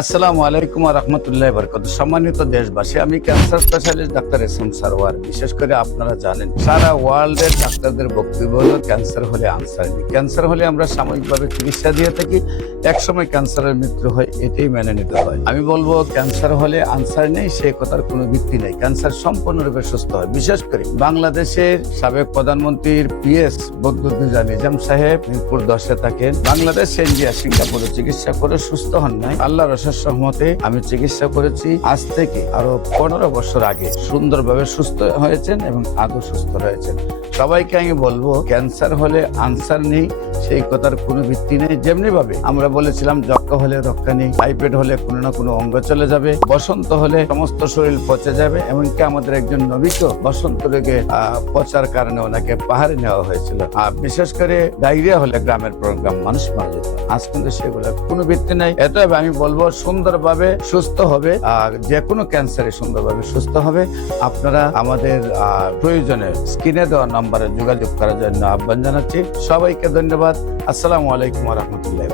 আসসালামু আলাইকুম ওয়া রাহমাতুল্লাহি ওয়া বারাকাতুহু। সম্মানিত দেশবাসী, আমি cancer specialist doctor SM. Sarwar. বিশেষ করে আপনারা জানেন, সারা ওয়ার্ল্ডের ডাক্তারদের বক্তব্য হলো ক্যান্সার হলে আনসার নেই। ক্যান্সার হলে আমরা সাময়িকভাবে চিকিৎসা দিয়ে থাকি, একসময় ক্যান্সারের মৃত্যু হয়, এটাই মেনে নিতে হয়। আমি বলবো ক্যান্সার হলে আনসার নেই, সে কথার কোনো ভিত্তি নেই। ক্যান্সার সম্পূর্ণরূপে সুস্থ হয়। বিশেষ করে বাংলাদেশের সাবেক প্রধানমন্ত্রীর পিএস বদরুদ্দোজা নিজাম সাহেব মিরপুর 10-এ থাকেন। বাংলাদেশ ইন্ডিয়া সিঙ্গাপুরে চিকিৎসা করে সুস্থ হন নাই। আল্লাহর অশেষ রহমতে আমি চিকিৎসা করেছি আজ থেকে আরো 15 বছর আগে। সুন্দরভাবে সুস্থ হয়েছেন এবং আদৌ সুস্থ রয়েছেন। সবাইকে আমি বলবো ক্যান্সার হলে আনসার নেই, সেই কথার কোনো ভিত্তি নেই। যেমনি ভাবে আমরা বলেছিলাম যক্ষা হলে রক্ষা নেই, টাইফয়েড হলে কোনো না কোনো অঙ্গ চলে যাবে, বসন্ত হলে সমস্ত শরীর পচে যাবে। এমনকি আমাদের একজন নবীকে বসন্ত রোগে পচার কারণে ওনাকে পাহাড়ে নেওয়া হয়েছিল। বিশেষ করে ডায়রিয়া হলে গ্রামের গ্রাম মানুষ মারা যেত। আজ কিন্তু সেগুলো কোনো ভিত্তি নাই। এতএব আমি বলবো সুন্দরভাবে সুস্থ হবে, যে কোনো ক্যান্সারে সুন্দরভাবে সুস্থ হবে। আপনারা আমাদের প্রয়োজনে স্ক্রিনে দেওয়া নম্বরে যোগাযোগ করার জন্য আহ্বান জানাচ্ছি। সবাইকে ধন্যবাদ। আসসালামু আলাইকুম ওয়া রাহমাতুল্লাহি।